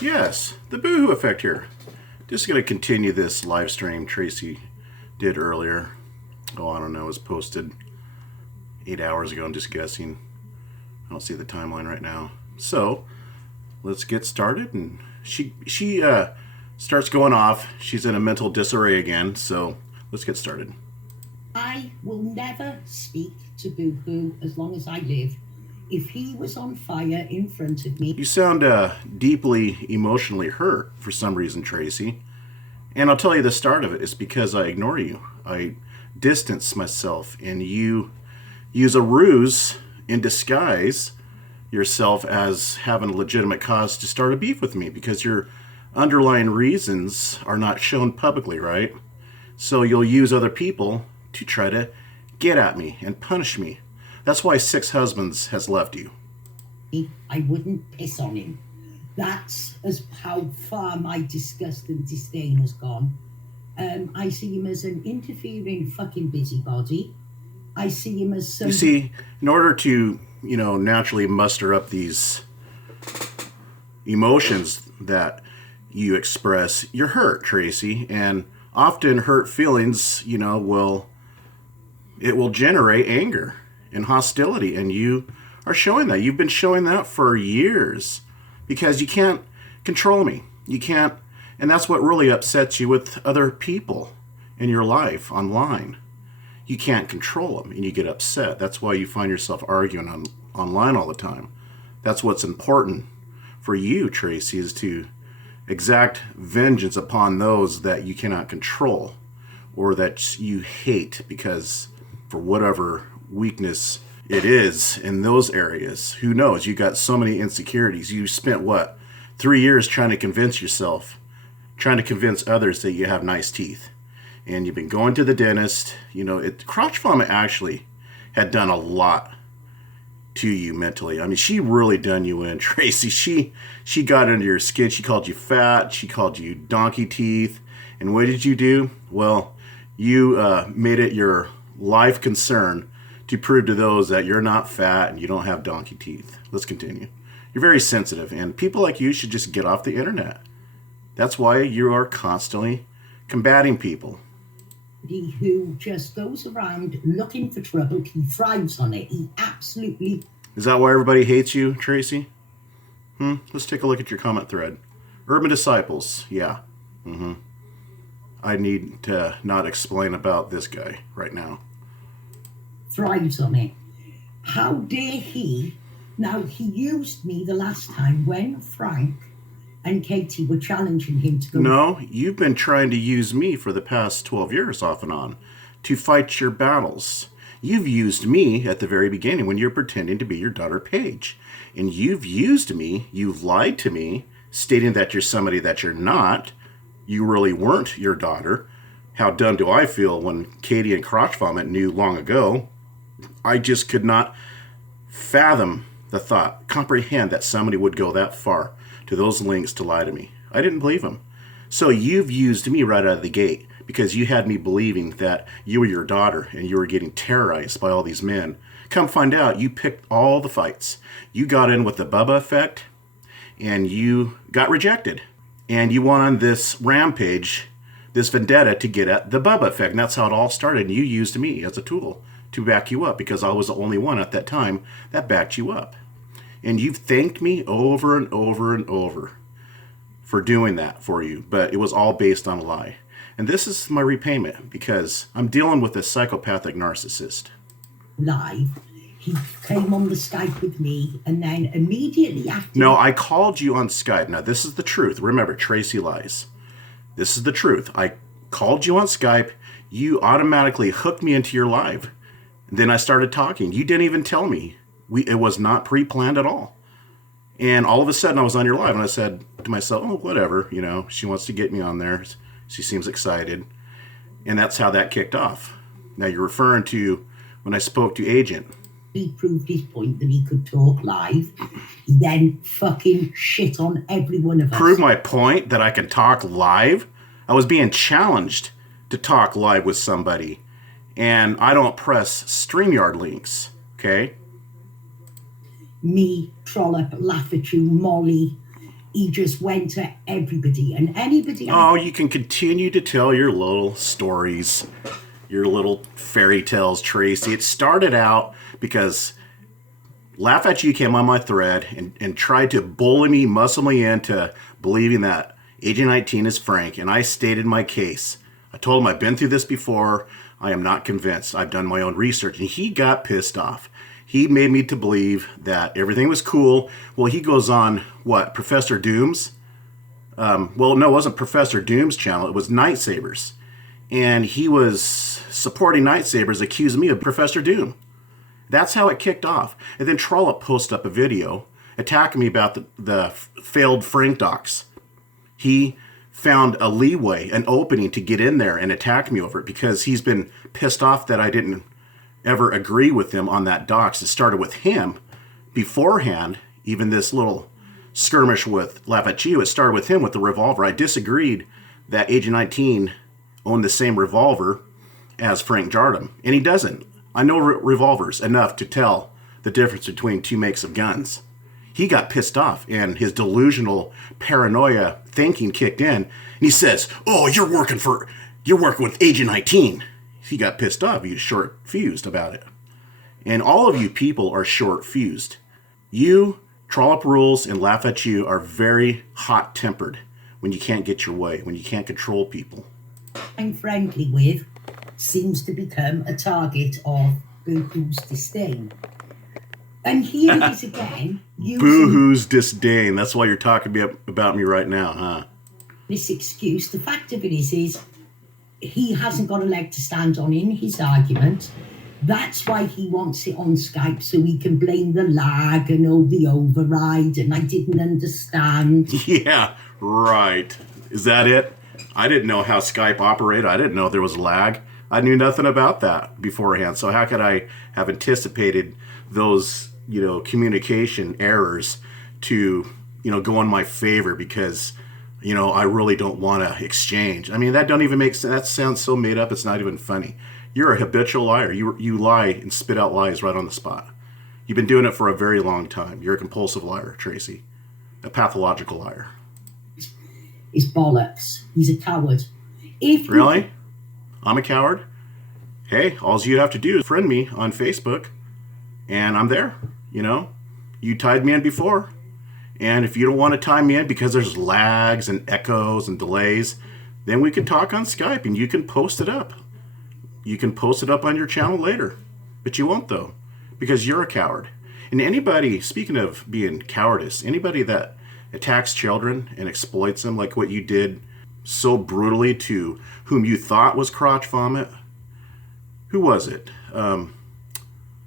Yes, the Boohoo Effect here. Just going to continue this live stream Tracy did earlier. Oh, I don't know, it was posted 8 hours ago, I'm just guessing. I don't see the timeline right now. So, let's get started. And she starts going off. She's in a mental disarray again, so let's get started. I will never speak to Boohoo as long as I live. If he was on fire in front of me... You sound deeply emotionally hurt for some reason, Tracy. And I'll tell you the start of it is because I ignore you. I distance myself, and you use a ruse in disguise yourself as having a legitimate cause to start a beef with me because your underlying reasons are not shown publicly, right? So you'll use other people to try to get at me and punish me. That's why 6 husbands has left you. I wouldn't piss on him. That's how far my disgust and disdain has gone. I see him as an interfering fucking busybody. I see him as some... You see, in order to, naturally muster up these emotions that you express, you're hurt, Tracy. And often hurt feelings, will generate anger and hostility, and you are showing that. You've been showing that for years because you can't control me. You can't, and that's what really upsets you with other people in your life online. You can't control them, and you get upset. That's why you find yourself arguing online all the time. That's what's important for you, Tracy, is to exact vengeance upon those that you cannot control or that you hate because for whatever weakness it is in those areas. Who knows? You got so many insecurities. You spent 3 years trying to convince yourself, trying to convince others that you have nice teeth. And you've been going to the dentist. Crotch vomit actually had done a lot to you mentally. I mean, she really done you in, Tracy. She got under your skin. She called you fat. She called you donkey teeth. And what did you do? Well, you made it your life concern to prove to those that you're not fat and you don't have donkey teeth. Let's continue. You're very sensitive, and people like you should just get off the internet. That's why you are constantly combating people. Who just goes around looking for trouble. He thrives on it. He absolutely... Is that why everybody hates you, Tracy? Let's take a look at your comment thread. Urban Disciples, yeah. I need to not explain about this guy right now. Thrives on it. How dare he? Now, he used me the last time when Frank and Katie were challenging him to go... No, you've been trying to use me for the past 12 years off and on to fight your battles. You've used me at the very beginning when you're pretending to be your daughter Paige. And you've used me, you've lied to me, stating that you're somebody that you're not. You really weren't your daughter. How dumb do I feel when Katie and Crotch Vomit knew long ago? I just could not fathom the thought, comprehend that somebody would go that far to those links to lie to me. I didn't believe him. So you've used me right out of the gate because you had me believing that you were your daughter and you were getting terrorized by all these men. Come find out, you picked all the fights. You got in with the Bubba Effect and you got rejected. And you went on this rampage, this vendetta to get at the Bubba Effect. And that's how it all started. And you used me as a tool to back you up because I was the only one at that time that backed you up. And you've thanked me over and over and over for doing that for you. But it was all based on a lie. And this is my repayment because I'm dealing with a psychopathic narcissist. Live. He came on the Skype with me and then immediately after... No, I called you on Skype. Now, this is the truth. Remember, Tracy lies. This is the truth. I called you on Skype. You automatically hooked me into your live. Then I started talking. You didn't even tell me. It was not pre-planned at all. And all of a sudden I was on your live and I said to myself, oh, whatever, she wants to get me on there. She seems excited. And that's how that kicked off. Now you're referring to when I spoke to Agent. He proved his point that he could talk live. He then fucking shit on every one of us. Prove my point that I can talk live? I was being challenged to talk live with somebody. And I don't press StreamYard links, okay? Me, Trollop, laugh at you, Molly, he just went to everybody and anybody. Oh, you can continue to tell your little stories, your little fairy tales, Tracy. It started out because Laugh At You came on my thread and tried to bully me, muscle me into believing that Agent 19 is Frank, and I stated my case. I told him I've been through this before. I am not convinced. I've done my own research, and he got pissed off. He made me to believe that everything was cool. Well, he goes on, what, Professor Doom's? Well, no, it wasn't Professor Doom's channel. It was Night Sabers. And he was supporting Night Sabers, accused me of Professor Doom. That's how it kicked off. And then Trollope posted up a video attacking me about the failed Frank docs. He found a leeway, an opening to get in there and attack me over it because he's been pissed off that I didn't ever agree with him on that docs. It started with him beforehand, even this little skirmish with Laugh At You. It started with him with the revolver. I disagreed that Agent 19 owned the same revolver as Frank Jardim, and he doesn't. I know revolvers enough to tell the difference between two makes of guns. He got pissed off, and his delusional paranoia thinking kicked in, and he says, "Oh, you're working with Agent 19." He got pissed off. He was short-fused about it. And all of you people are short-fused. You, Trollop Rules, and Laugh At You are very hot-tempered when you can't get your way, when you can't control people. I'm friendly with seems to become a target of Boo-hoo's disdain. And here it is again. Boo-hoo's disdain. That's why you're talking about me right now, huh? This excuse. The fact of it is he hasn't got a leg to stand on in his argument. That's why he wants it on Skype, so he can blame the lag and all the override, and I didn't understand. Yeah, right. Is that it? I didn't know how Skype operated. I didn't know there was lag. I knew nothing about that beforehand. So how could I have anticipated those, communication errors to, go in my favor because, I really don't want to exchange. I mean, that don't even make sense. That sounds so made up. It's not even funny. You're a habitual liar. You lie and spit out lies right on the spot. You've been doing it for a very long time. You're a compulsive liar, Tracy. A pathological liar. It's bollocks. He's a coward. Really? I'm a coward? Hey, all you have to do is friend me on Facebook, and I'm there. You tied me in before. And if you don't want to tie me in because there's lags and echoes and delays, then we can talk on Skype, and you can post it up. You can post it up on your channel later. But you won't, though, because you're a coward. And anybody, speaking of being cowardice, anybody that attacks children and exploits them like what you did so brutally to whom you thought was crotch vomit. Who was it?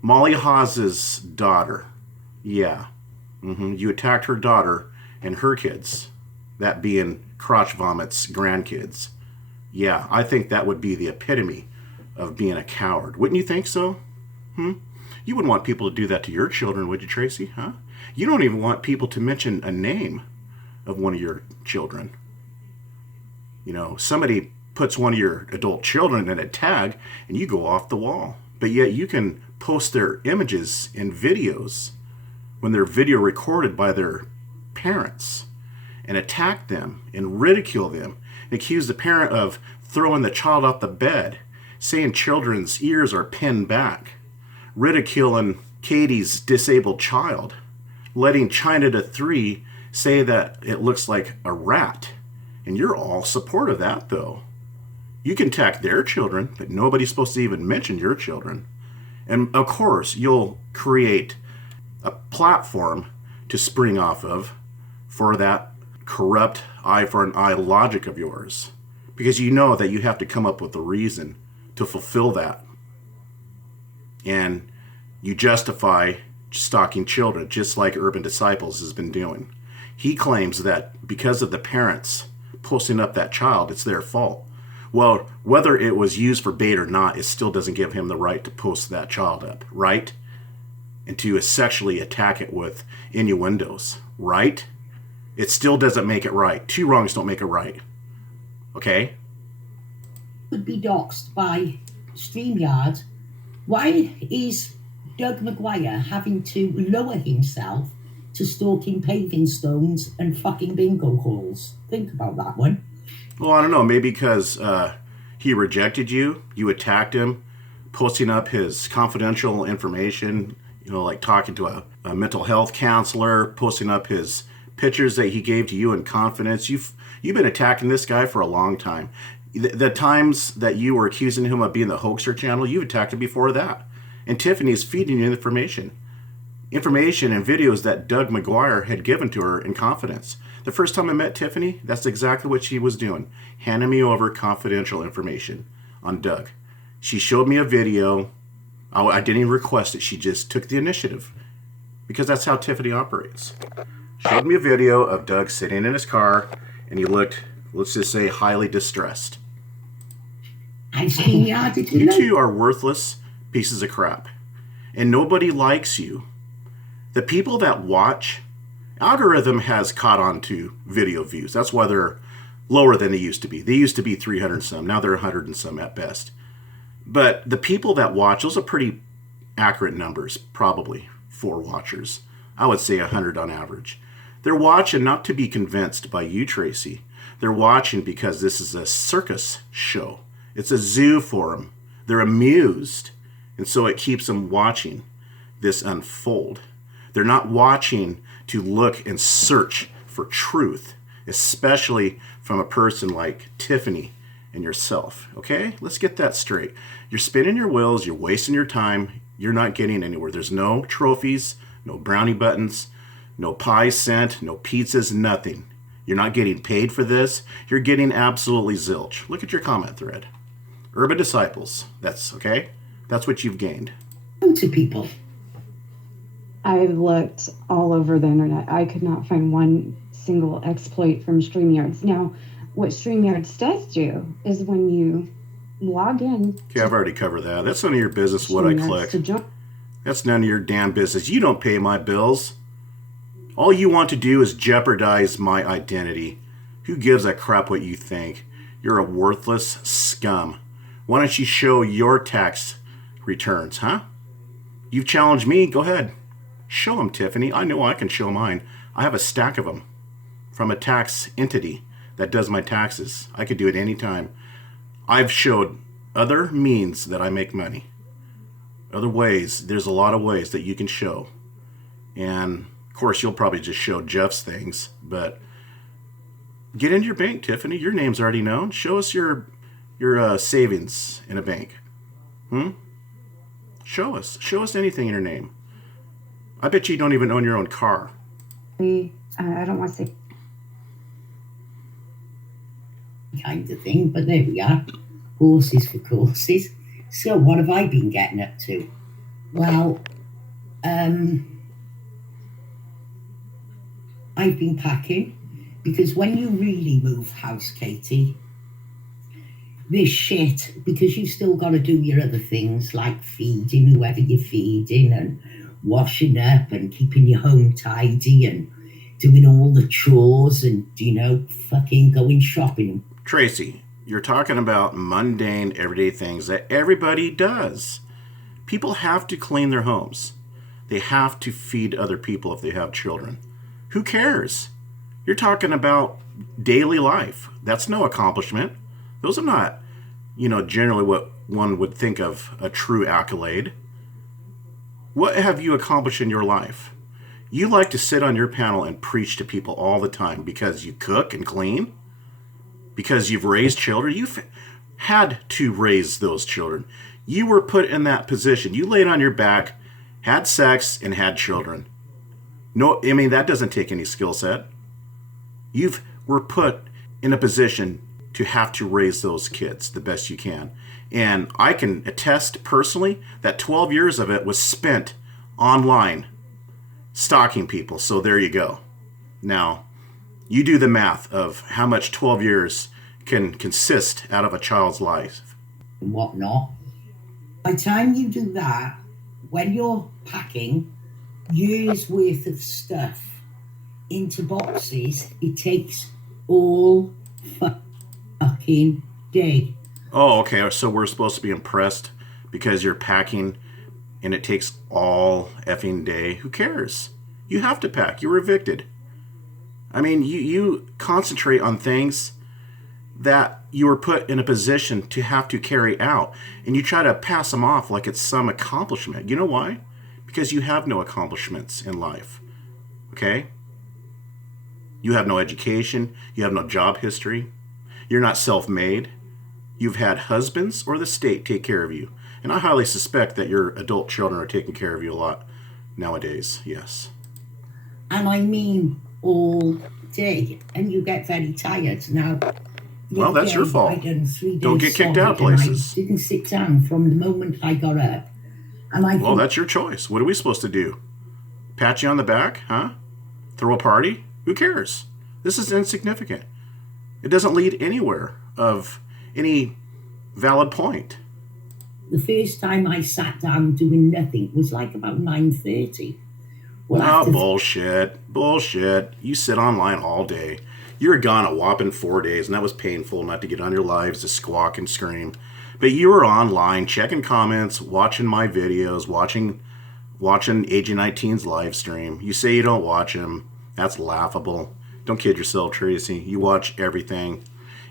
Molly Haas's daughter. Yeah. You attacked her daughter and her kids. That being crotch vomit's grandkids. Yeah, I think that would be the epitome of being a coward. Wouldn't you think so? You wouldn't want people to do that to your children, would you, Tracy? Huh? You don't even want people to mention a name of one of your children. Somebody puts one of your adult children in a tag and you go off the wall. But yet you can post their images and videos when they're video recorded by their parents and attack them and ridicule them and accuse the parent of throwing the child off the bed, saying children's ears are pinned back, ridiculing Katie's disabled child, letting China to 3 say that it looks like a rat. And you're all support of that, though. You can attack their children, but nobody's supposed to even mention your children. And of course, you'll create a platform to spring off of for that corrupt eye for an eye logic of yours. Because you know that you have to come up with a reason to fulfill that. And you justify stalking children, just like Urban Disciples has been doing. He claims that because of the parents posting up that child, it's their fault. Well, whether it was used for bait or not, it still doesn't give him the right to post that child up, right? And to sexually attack it with innuendos, right? It still doesn't make it right. 2 wrongs don't make it right. Okay? Could be doxed by StreamYard. Why is Doug McGuire having to lower himself to stalking paving stones and fucking bingo halls. Think about that one. Well, I don't know. Maybe because he rejected you, you attacked him, posting up his confidential information, like talking to a mental health counselor, posting up his pictures that he gave to you in confidence. You've been attacking this guy for a long time. The times that you were accusing him of being the hoaxer channel, you've attacked him before that. And Tiffany's feeding you information and videos that Doug McGuire had given to her in confidence. The first time I met Tiffany, that's exactly what she was doing, handing me over confidential information on Doug. She showed me a video. I didn't even request it. She just took the initiative because that's how Tiffany operates. Showed me a video of Doug sitting in his car and he looked, let's just say, highly distressed. I've seen you added You two are worthless pieces of crap. And nobody likes you. The people that watch, algorithm has caught on to video views. That's why they're lower than they used to be. They used to be 300 and some. Now they're 100 and some at best. But the people that watch, those are pretty accurate numbers, probably for watchers. I would say 100 on average. They're watching not to be convinced by you, Tracy. They're watching because this is a circus show. It's a zoo for them. They're amused. And so it keeps them watching this unfold. They're not watching to look and search for truth, especially from a person like Tiffany and yourself. Okay? Let's get that straight. You're spinning your wheels. You're wasting your time. You're not getting anywhere. There's no trophies, no brownie buttons, no pie sent, no pizzas, nothing. You're not getting paid for this. You're getting absolutely zilch. Look at your comment thread. Urban Disciples. That's okay? That's what you've gained. To people. I've looked all over the internet. I could not find one single exploit from StreamYards. Now, what StreamYards does do is when you log in... Okay, I've already covered that. That's none of your business what I click. That's none of your damn business. You don't pay my bills. All you want to do is jeopardize my identity. Who gives a crap what you think? You're a worthless scum. Why don't you show your tax returns, huh? You've challenged me. Go ahead. Show them, Tiffany. I know I can show mine. I have a stack of them from a tax entity that does my taxes. I could do it anytime. I've showed other means that I make money. Other ways. There's a lot of ways that you can show. And, of course, you'll probably just show Jeff's things. But get into your bank, Tiffany. Your name's already known. Show us your savings in a bank. Show us anything in your name. I bet you don't even own your own car. I don't want to say kind of thing, but there we are. Horses for courses. So what have I been getting up to? Well, I've been packing because when you really move house, Katie, this shit, because you've still got to do your other things like feeding whoever you're feeding and washing up and keeping your home tidy and doing all the chores and, fucking going shopping. Tracy, you're talking about mundane, everyday things that everybody does. People have to clean their homes. They have to feed other people if they have children. Who cares? You're talking about daily life. That's no accomplishment. Those are not, generally what one would think of a true accolade. What have you accomplished in your life? You like to sit on your panel and preach to people all the time because you cook and clean? Because you've raised children? You've had to raise those children. You were put in that position. You laid on your back, had sex, and had children. No, that doesn't take any skill set. You were put in a position to have to raise those kids the best you can. And I can attest personally that 12 years of it was spent online stalking people. So there you go. Now, you do the math of how much 12 years can consist out of a child's life. Whatnot. By the time you do that, when you're packing years worth of stuff into boxes, it takes all fucking day. Oh, okay. So we're supposed to be impressed because you're packing and it takes all effing day. Who cares? You have to pack. You were evicted. I mean, you concentrate on things that you were put in a position to have to carry out, and you try to pass them off like it's some accomplishment. You know why? Because you have no accomplishments in life. Okay? You have no education. You have no job history. You're not self-made. You've had husbands or the state take care of you. And I highly suspect that your adult children are taking care of you a lot nowadays. Yes. And I mean all day. And you get very tired. Now, Well, that's your fault. I done 3 days Don't get kicked solid, out of places. I didn't sit down from the moment I got up. And Well, that's your choice. What are we supposed to do? Pat you on the back? Huh? Throw a party? Who cares? This is insignificant. It doesn't lead anywhere of any valid point. The first time I sat down doing nothing was like about 9:30. Well, Bullshit. You sit online all day. You were gone a whopping 4 days, and that was painful not to get on your lives to squawk and scream. But you were online, checking comments, watching my videos, watching Agent 19's live stream. You say you don't watch him. That's laughable. Don't kid yourself, Tracy. You watch everything.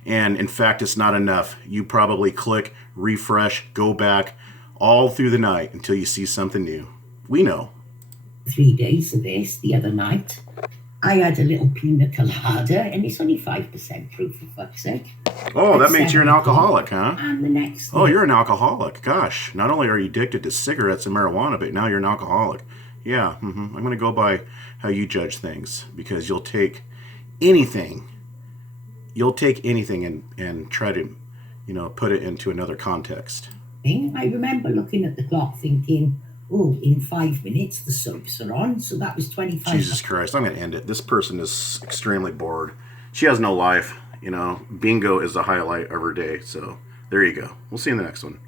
And in fact, it's not enough. You probably click, refresh, go back all through the night until you see something new. We know. 3 days of this the other night. I had a little pina colada, and it's only 5% proof, for fuck's sake. Oh, that makes you an alcoholic, huh? And the next Oh, you're an alcoholic. Gosh, not only are you addicted to cigarettes and marijuana, but now you're an alcoholic. Yeah, I'm going to go by how you judge things, because you'll take anything. You'll take anything and try to, put it into another context. I remember looking at the clock thinking, oh, in 5 minutes the soaps are on, so that was 25. Jesus Christ, I'm going to end it. This person is extremely bored. She has no life. Bingo is the highlight of her day. So there you go. We'll see you in the next one.